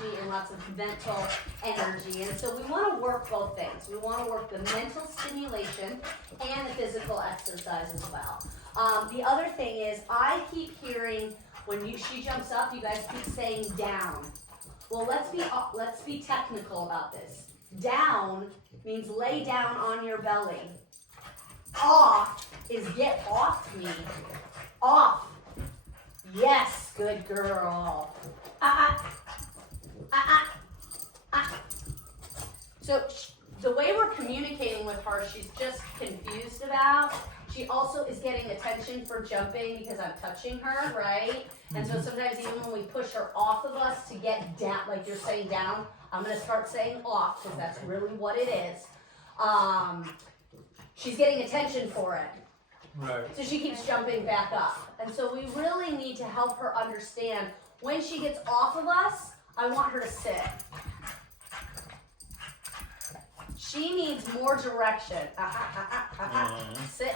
energy and lots of mental energy. And so we want to work both things. We want to work the mental stimulation and the physical exercise as well. The other thing is I keep hearing when she jumps up, you guys keep saying down. Well, let's be technical about this. Down means lay down on your belly. Off is get off me. Off. Yes, good girl. So the way we're communicating with her, she's just confused about. She also is getting attention for jumping because I'm touching her, right? And so sometimes even when we push her off of us to get down, like you're saying down, I'm going to start saying off because that's really what it is. She's getting attention for it. Right. So she keeps jumping back up. And so we really need to help her understand when she gets off of us, I want her to sit. She needs more direction. Sit.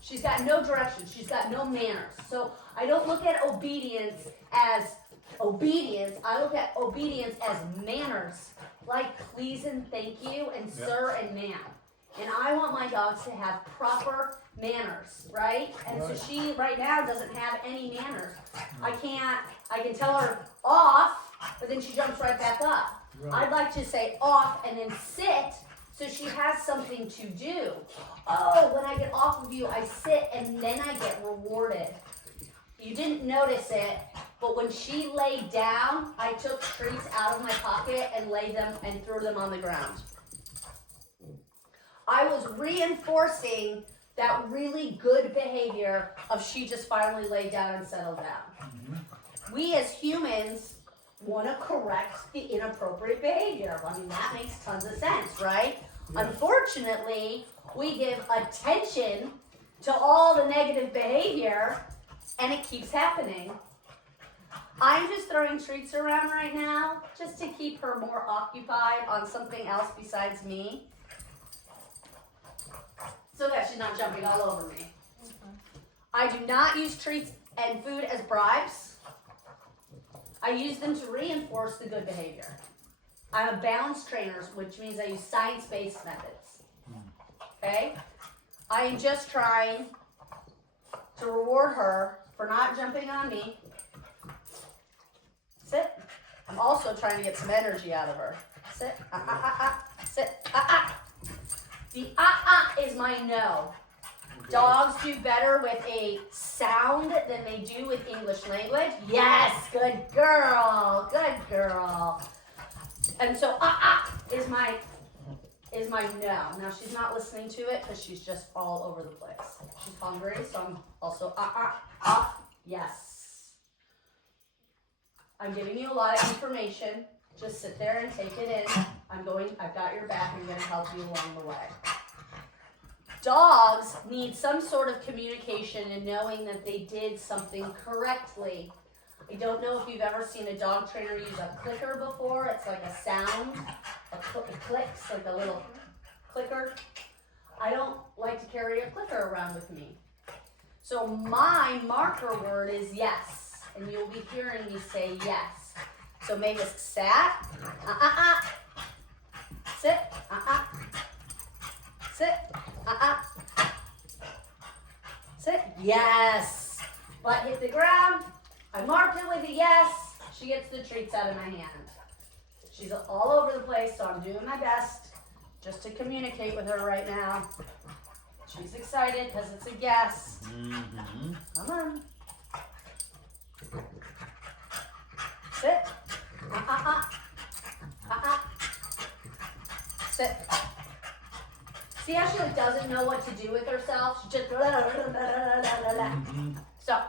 She's got no direction. She's got no manners. So I don't look at obedience as obedience. I look at obedience as manners, like please and thank you and sir and ma'am. And I want my dogs to have proper manners, right? And so she right now doesn't have any manners. I can tell her off, but then she jumps right back up. Right. I'd like to say off and then sit so she has something to do. Oh, when I get off of you, I sit and then I get rewarded. You didn't notice it, but when she laid down, I took treats out of my pocket and laid them and threw them on the ground. I was reinforcing that really good behavior of she just finally laid down and settled down. Mm-hmm. We as humans want to correct the inappropriate behavior. I mean, that makes tons of sense, right? Yeah. Unfortunately, we give attention to all the negative behavior, and it keeps happening. I'm just throwing treats around right now just to keep her more occupied on something else besides me, so that she's not jumping all over me. I do not use treats and food as bribes. I use them to reinforce the good behavior. I'm a balance trainer, which means I use science-based methods. Okay? I am just trying to reward her for not jumping on me. Sit. I'm also trying to get some energy out of her. Sit. Sit. The is my no. Dogs do better with a sound than they do with English language. Yes, good girl, good girl. And so is my no. Now she's not listening to it because she's just all over the place. She's hungry, so I'm also yes. I'm giving you a lot of information. Just sit there and take it in. I've got your back. I'm going to help you along the way. Dogs need some sort of communication and knowing that they did something correctly. I don't know if you've ever seen a dog trainer use a clicker before. It's like a sound. It clicks, like a little clicker. I don't like to carry a clicker around with me. So my marker word is yes. And you'll be hearing me say yes. So Mavis sat. Sit. Sit. Sit. Yes. Butt hit the ground. I marked it with a yes. She gets the treats out of my hand. She's all over the place, so I'm doing my best just to communicate with her right now. She's excited because it's a yes. Mm-hmm. Come on. Sit. Sit. See how she doesn't know what to do with herself? She just So,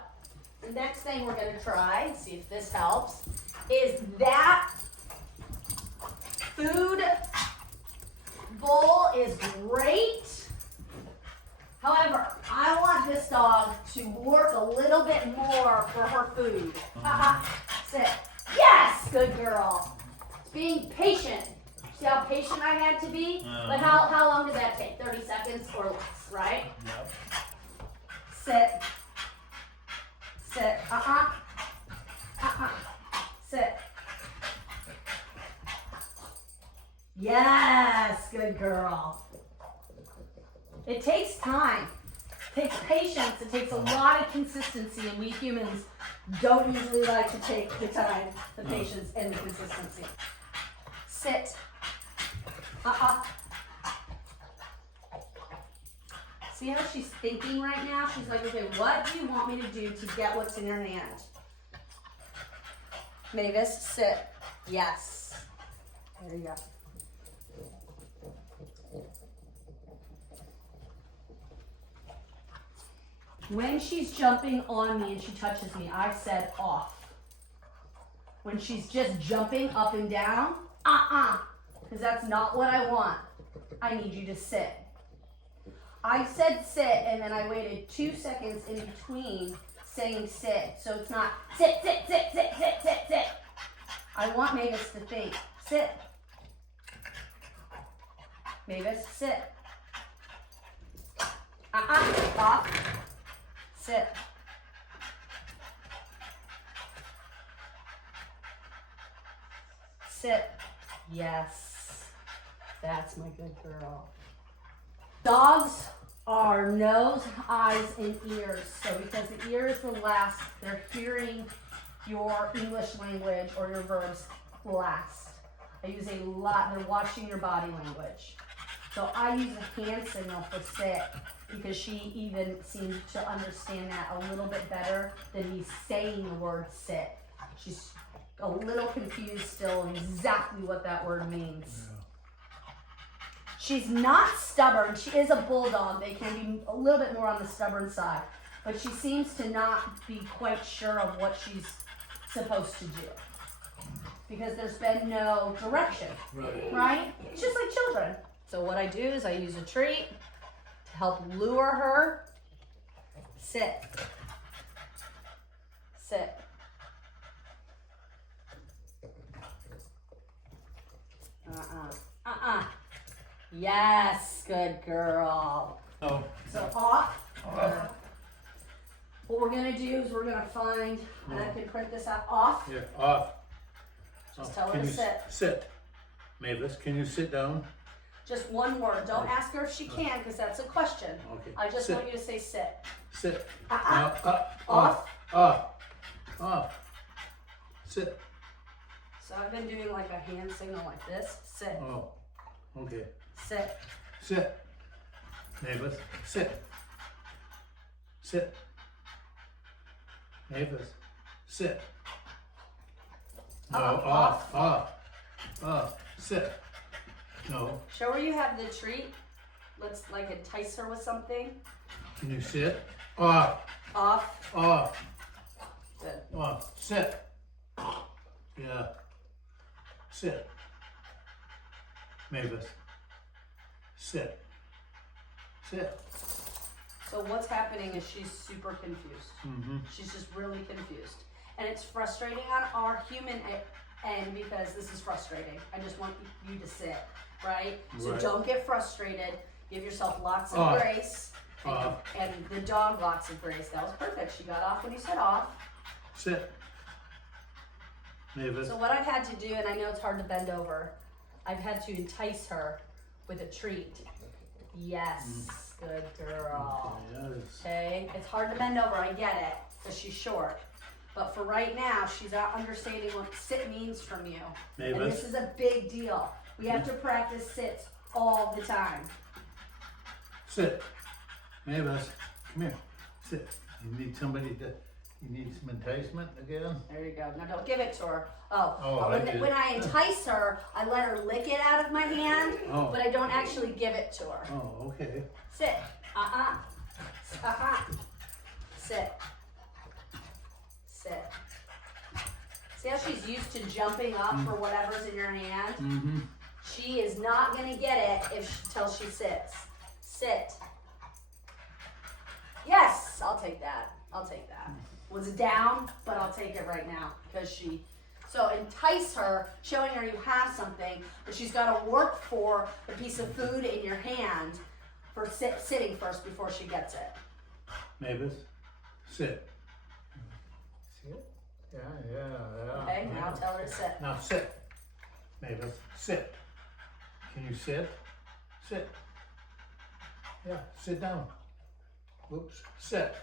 the next thing we're going to try, see if this helps, is that food bowl is great. However, I want this dog to work a little bit more for her food. Sit. Yes, good girl. It's being patient. See how patient I had to be? But how long did that take? 30 seconds or less, right? Yep. Sit. Sit. Sit. Yes, good girl. It takes time. It takes patience. It takes a lot of consistency, and we humans don't usually like to take the time, the patience, and the consistency. Sit. See how she's thinking right now? She's like, okay, what do you want me to do to get what's in your hand? Mavis, sit. Yes. There you go. When she's jumping on me and she touches me, I said off. When she's just jumping up and down, because that's not what I want. I need you to sit. I said sit, and then I waited 2 seconds in between saying sit. So it's not sit, sit, sit, sit, sit, sit, sit. I want Mavis to think, sit. Mavis, sit. Off. Sit. Sit. Yes. That's my good girl. Dogs are nose, eyes, and ears. So because the ear is the last, they're hearing your English language or your verbs last. I use a lot, they're watching your body language. So I use a hand signal for sit because she even seems to understand that a little bit better than me saying the word sit. She's a little confused still on exactly what that word means. Yeah. She's not stubborn. She is a bulldog. They can be a little bit more on the stubborn side, but she seems to not be quite sure of what she's supposed to do because there's been no direction, right? It's just like children. So what I do is I use a treat to help lure her. Sit. Sit. Yes, good girl. Oh. So off. What we're gonna do is we're gonna find, and I can print this out, off. Yeah, off. Just tell her to sit. Sit. Mavis, can you sit down? Just one word. Don't ask her if she can, because that's a question. Okay. I just want you to say sit. Sit. Now, off. Off. Sit. So I've been doing like a hand signal like this. Sit. Oh, okay. Sit. Sit. Mavis, sit. Sit. Mavis, sit. No, off. Sit. No. Show her you have the treat. Let's like entice her with something. Can you sit? Off. Off. Good. Off. Sit. Yeah. Sit. Mavis. Sit. Sit. So what's happening is she's super confused. Mm-hmm. She's just really confused. And it's frustrating on our human end because this is frustrating. I just want you to sit, right? So don't get frustrated. Give yourself lots of grace. And the dog lots of grace. That was perfect. She got off when you said off. Sit. Mavis. So what I've had to do, and I know it's hard to bend over, I've had to entice her with a treat. Yes, good girl. Okay, it's hard to bend over, I get it, because she's short. But for right now, she's not understanding what sit means from you. Mavis. And this is a big deal. We have to practice sits all the time. Sit. Mavis, come here. Sit. You need somebody to, you need some enticement again? There you go. Now don't give it to her. When I entice her, I let her lick it out of my hand, but I don't actually give it to her. Oh, okay. Sit. Sit. Sit. See how she's used to jumping up for whatever's in your hand? Mm-hmm. She is not going to get it till she sits. Sit. Yes, I'll take that. Was down, but I'll take it right now because she. So entice her, showing her you have something, but she's got to work for the piece of food in your hand for sitting first before she gets it. Mavis, sit. Sit? Yeah. Okay, now tell her to sit. Now sit. Mavis, sit. Can you sit? Sit. Yeah, sit down. Whoops, sit.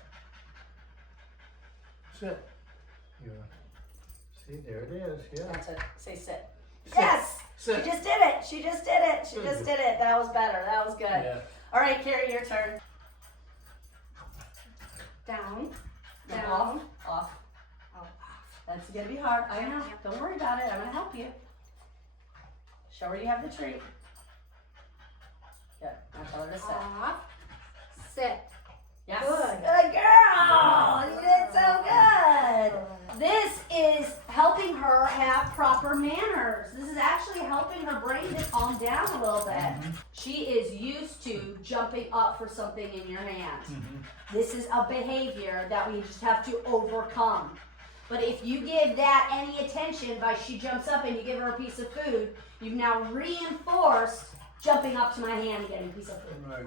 Sit. Yeah. See, there it is, yeah. That's it. Say sit. Sit. Yes! Sit. She just did it. She just did it. She Good. just did it. That was better. That was good. Yeah. All right, Carrie, your turn. Down. Now Down. off. Oh. That's gonna be hard. I know. Don't worry about it. I'm gonna help you. Show her you have the treat. Good. Now tell her to sit. Off. Sit. Yes. Good. Good girl. You did so good. This is helping her have proper manners. This is actually helping her brain to calm down a little bit. She is used to jumping up for something in your hand. This is a behavior that we just have to overcome. But if you give that any attention by she jumps up and you give her a piece of food, you've now reinforced jumping up to my hand and getting a piece of food. Right.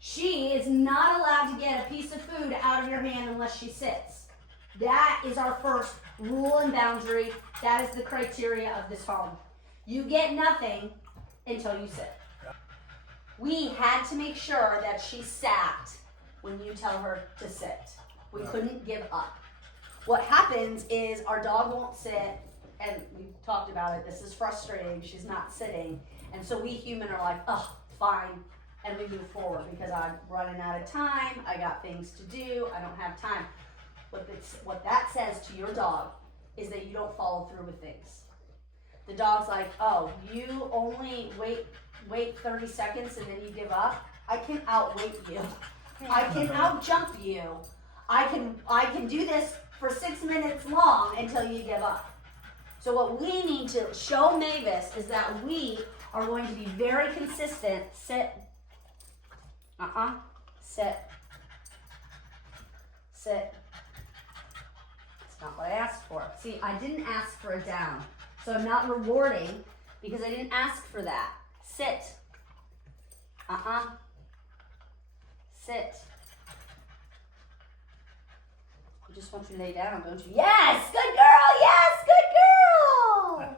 She is not allowed to get a piece of food out of your hand unless she sits. That is our first rule and boundary. That is the criteria of this home. You get nothing until you sit. We had to make sure that she sat when you tell her to sit. We couldn't give up. What happens is our dog won't sit, and we talked about it. This is frustrating. She's not sitting. And so we human are like, oh, fine. And we move forward because I'm running out of time. I got things to do. I don't have time. What that says to your dog is that you don't follow through with things. The dog's like, oh, you only wait 30 seconds and then you give up. I can outwait you. I can outjump you. I can do this for 6 minutes long until you give up. So what we need to show Mavis is that we are going to be very consistent. Sit. Sit. Sit. It's not what I asked for. See, I didn't ask for a down. So I'm not rewarding because I didn't ask for that. Sit. Sit. I just want you to lay down, don't you? Yes! Good girl! Yes! Good girl!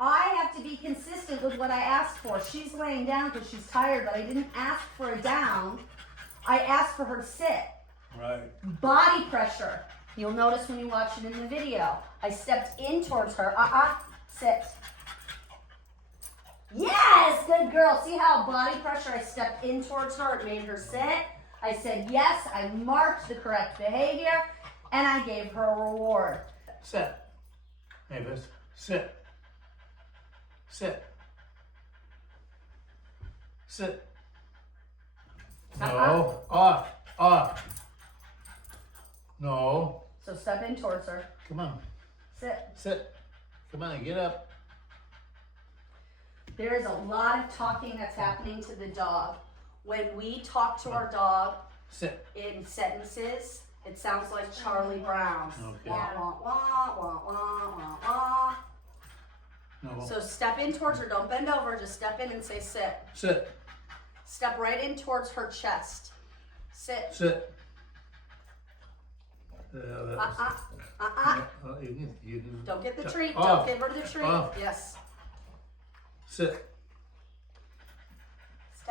I have to be consistent with what I asked for. She's laying down because she's tired, but I didn't ask for a down. I asked for her to sit. Right. Body pressure. You'll notice when you watch it in the video. I stepped in towards her. Sit. Yes, good girl. See how body pressure, I stepped in towards her. It made her sit. I said yes. I marked the correct behavior, and I gave her a reward. Sit. Mavis, sit. Sit. Sit. No. Off. Off. No. So step in towards her. Come on. Sit. Sit. Come on, get up. There is a lot of talking that's happening to the dog. When we talk to our dog Sit. in sentences, it sounds like Charlie Brown. Okay. Wah, wah, wah, wah, wah, wah, wah. No. So step in towards her. Don't bend over. Just step in and say sit. Sit. Step right in towards her chest. Sit. Sit. That was- you can Don't get the treat. Off. Don't give her the treat. Off. Yes. Sit.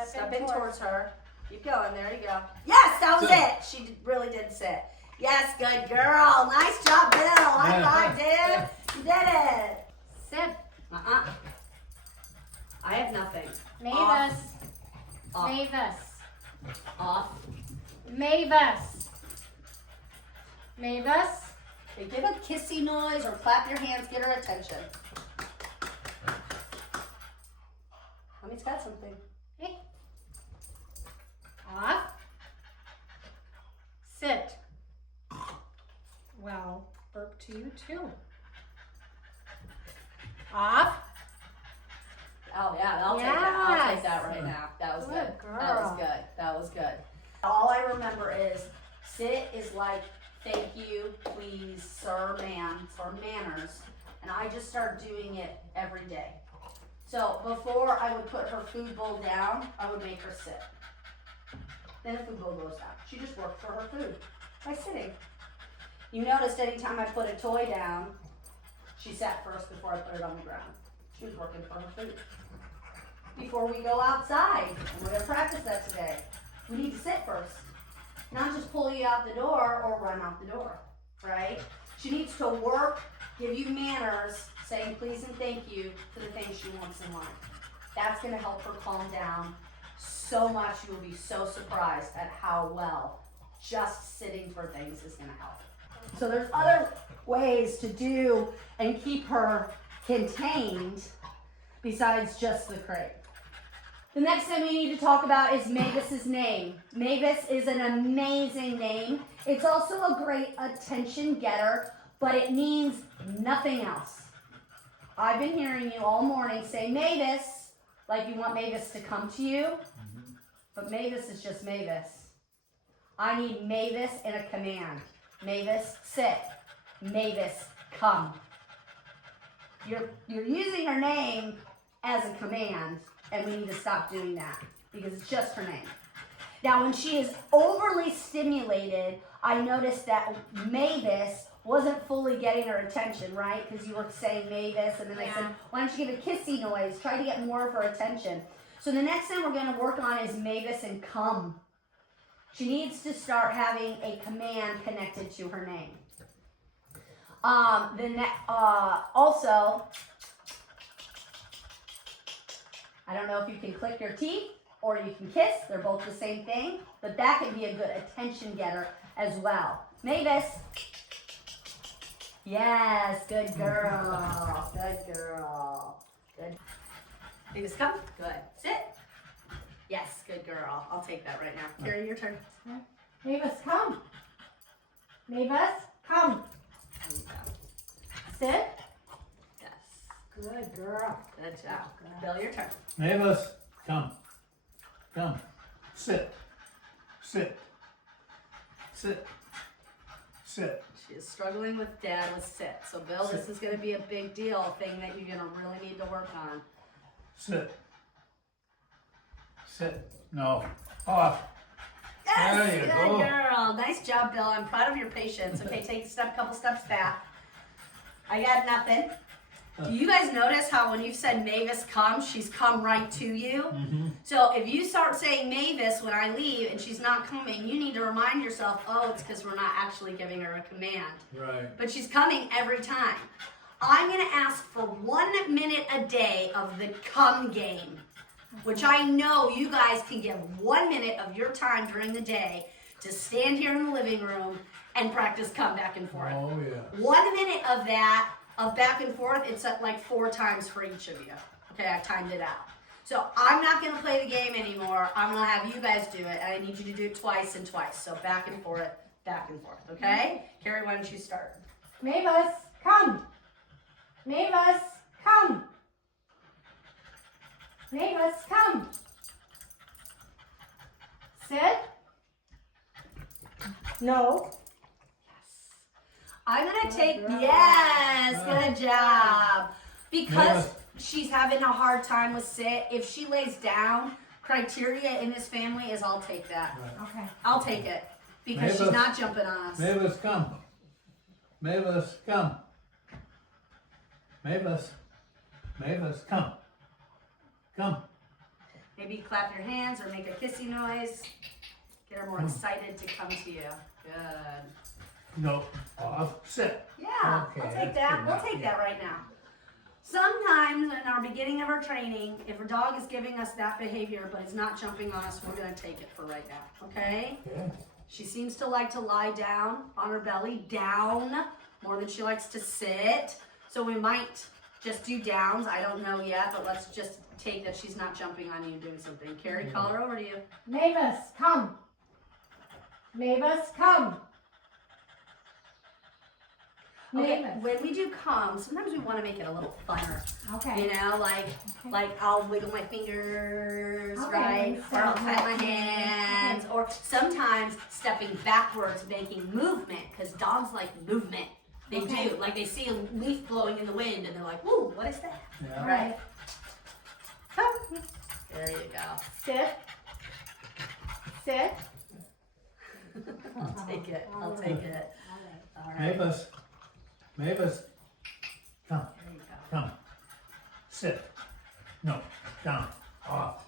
Step in towards her. Keep going. There you go. Yes, that was Sit. it. She really did sit. Yes, good girl. Nice job, Bill. High five, dude. You did it. Sit. I have nothing. Mavis. Off. Mavis. Off. Mavis. Mavis. Okay, give a kissy noise or clap your hands. Get her attention. Mommy's got something. Hey. Off. Sit. Well, burp to you too. Off. Oh yeah, I'll take that. I'll take Yes. that right now. That was Good good. girl. That was good. That was good. All I remember is sit is like thank you, please, sir, ma'am, or manners. And I just started doing it every day. So before I would put her food bowl down, I would make her sit. Then the food bowl goes down. She just worked for her food by sitting. You noticed anytime I put a toy down, she sat first before I put it on the ground. She was working for her food. Before we go outside, and we're gonna practice that today, we need to sit first. Not just pull you out the door or run out the door, right? She needs to work, give you manners, saying please and thank you for the things she wants in life. That's gonna help her calm down so much. You will be so surprised at how well just sitting for things is gonna help. So there's other ways to do and keep her contained besides just the crate. The next thing we need to talk about is Mavis's name. Mavis is an amazing name. It's also a great attention getter, but it means nothing else. I've been hearing you all morning say Mavis, like you want Mavis to come to you, but Mavis is just Mavis. I need Mavis in a command. Mavis, sit. Mavis, come. You're using her name as a command, and we need to stop doing that because it's just her name. Now, when she is overly stimulated, I noticed that Mavis wasn't fully getting her attention, right? Because you were saying Mavis, and then I said, why don't you give a kissy noise? Try to get more of her attention. So the next thing we're going to work on is Mavis and come. She needs to start having a command connected to her name. Also, I don't know if you can click your teeth or you can kiss. They're both the same thing, but that can be a good attention getter as well. Mavis. Yes, good girl. Good girl. Good. Mavis, come. Good. Sit. Yes, good girl. I'll take that right now. Carrie, your turn. Mavis, come. Mavis, come. There you go. Sit. Yes. Good girl. Good job. Bill, your turn. Mavis, come. Come. Sit. Sit. Sit. Sit. She is struggling with dad with sit. So Bill, this is going to be a big deal, thing that you're going to really need to work on. Sit. Sit. No. Off. Yes, There you good go. girl. Nice job, Bill. I'm proud of your patience. Okay, take a couple steps back. I got nothing. Do you guys notice how when you've said Mavis come, she's come right to you? Mm-hmm. So if you start saying Mavis when I leave and she's not coming, you need to remind yourself, oh, it's because we're not actually giving her a command. Right. But she's coming every time. I'm going to ask for 1 minute a day of the come game, which I know you guys can give 1 minute of your time during the day to stand here in the living room and practice come back and forth. Oh, yeah. 1 minute of that, of back and forth, it's at like 4 times for each of you. Okay, I timed it out. So I'm not going to play the game anymore. I'm going to have you guys do it, and I need you to do it twice and twice. So back and forth, okay? Carrie, why don't you start? Mavis, come. Mavis, come. Mavis, come. Sit. No. I'm going to take, girl. yes, good job. Because Mavis. she's having a hard time with sit, if she lays down, criteria in this family is I'll take that. Right. Okay. I'll take it. Because she's Mavis. not jumping on us. Mavis, come. Mavis, come. Mavis. Mavis, come. Come. Maybe clap your hands or make a kissy noise. Get her more excited to come to you. Good. No. Off. Sit. Yeah, Okay, we'll take that's that. good We'll enough, take yeah. that right now. Sometimes in our beginning of our training, if a dog is giving us that behavior but is not jumping on us, we're going to take it for right now, okay? Okay. She seems to like to lie down on her belly, down, more than she likes to sit. So we might just do downs. I don't know yet, but let's just take that she's not jumping on you and doing something. Carrie, call her over to you. Mavis, come. Mavis, come. Okay, Mavis. when we do come, sometimes we want to make it a little funner. Okay. You know, like I'll wiggle my fingers, Okay, right? so Or I'll clap my okay. hands. Or sometimes stepping backwards, making movement, because dogs like movement. They Okay. do. Like they see a leaf blowing in the wind and they're like, woo, what is that? Yeah. Right? Come. There you go. Sit. Sit. I'll take it. I'll take it. All right. Mavis. Mavis. Come. There you go. Come. Sit. No, down, off.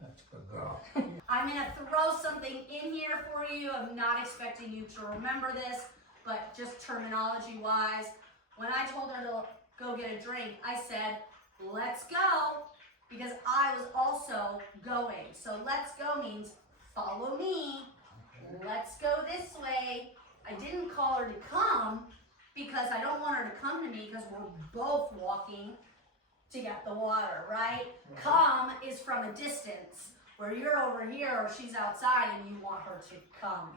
That's a good girl. I'm gonna throw something in here for you. I'm not expecting you to remember this, but just terminology wise, when I told her to go get a drink, I said, let's go, because I was also going. So let's go means follow me. Let's go this way. I didn't call her to come because I don't want her to come to me because we're both walking to get the water, right? Come is from a distance, where you're over here or she's outside and you want her to come.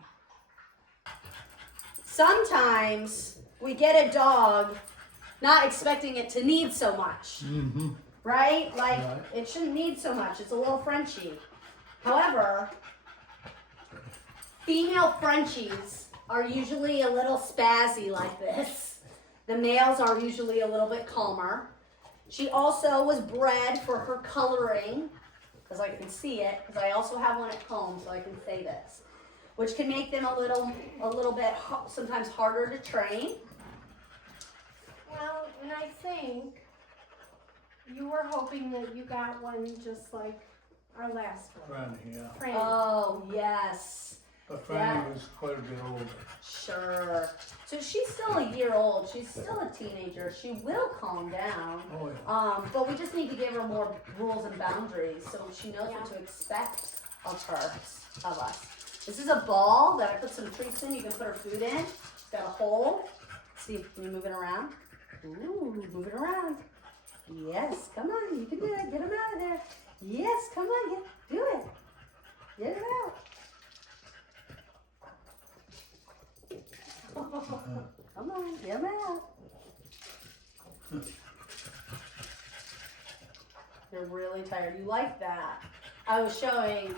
Sometimes we get a dog not expecting it to need so much, Mm-hmm. right? Like, Right. it shouldn't need so much. It's a little Frenchie. However, female Frenchies are usually a little spazzy like this. The males are usually a little bit calmer. She also was bred for her coloring, because I can see it, because I also have one at home, so I can say this, which can make them a little bit sometimes harder to train. Well, and I think you were hoping that you got one just like our last one. Franny, yeah. Fran. Oh, yes. But Yeah. Franny was quite a bit older. Sure. So she's still a year old. She's still a teenager. She will calm down. Oh, yeah. But we just need to give her more rules and boundaries so she knows what to expect of us. This is a ball that I put some treats in. You can put her food in. It's got a hole. See, can you move it around? Ooh, move it around. Yes, come on. You can do it. Get him out of there. Yes, come on. Do it. Get it out. Come on, get him out. They're really tired. You like that? I was showing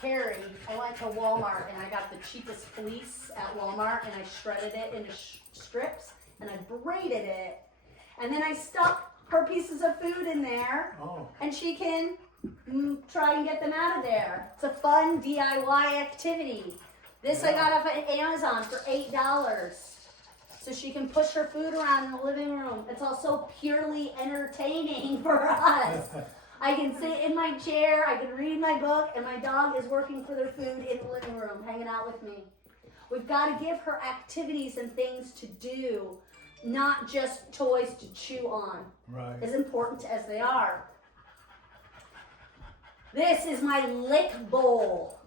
Carrie, I went to Walmart and I got the cheapest fleece at Walmart and I shredded it into strips and I braided it. And then I stuck her pieces of food in there Oh, and she can try and get them out of there. It's a fun DIY activity. This I got off of Amazon for $8. So she can push her food around in the living room. It's also purely entertaining for us. I can sit in my chair, I can read my book, and my dog is working for their food in the living room, hanging out with me. We've got to give her activities and things to do, not just toys to chew on, right. as important as they are. This is my lick bowl.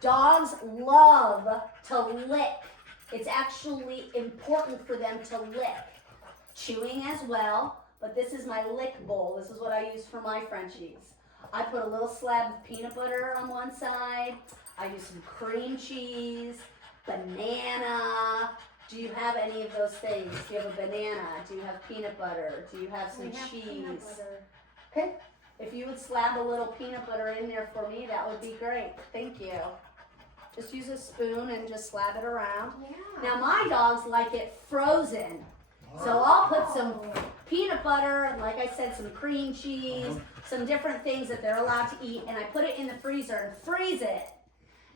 Dogs love to lick. It's actually important for them to lick. Chewing as well, but this is my lick bowl. This is what I use for my Frenchies. I put a little slab of peanut butter on one side. I use some cream cheese, banana. Do you have any of those things? Do you have a banana? Do you have peanut butter? Do you have some cheese? Okay. If you would slab a little peanut butter in there for me, that would be great. Thank you. Just use a spoon and just slab it around. Yeah. Now my dogs like it frozen. So I'll put some peanut butter, and like I said, some cream cheese, some different things that they're allowed to eat, and I put it in the freezer and freeze it.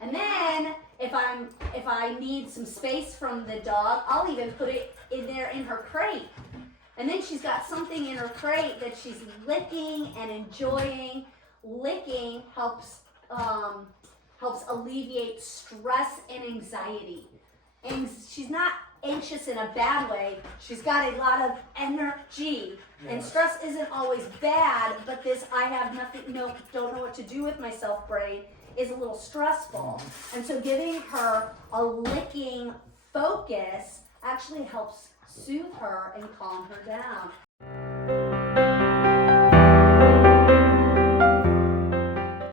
And then if I need some space from the dog, I'll even put it in there in her crate. And then she's got something in her crate that she's licking and enjoying. Licking helps alleviate stress and anxiety. And she's not anxious in a bad way. She's got a lot of energy. And stress isn't always bad, but this I have nothing, don't know what to do with myself brain is a little stressful. And so giving her a licking focus actually helps soothe her and calm her down.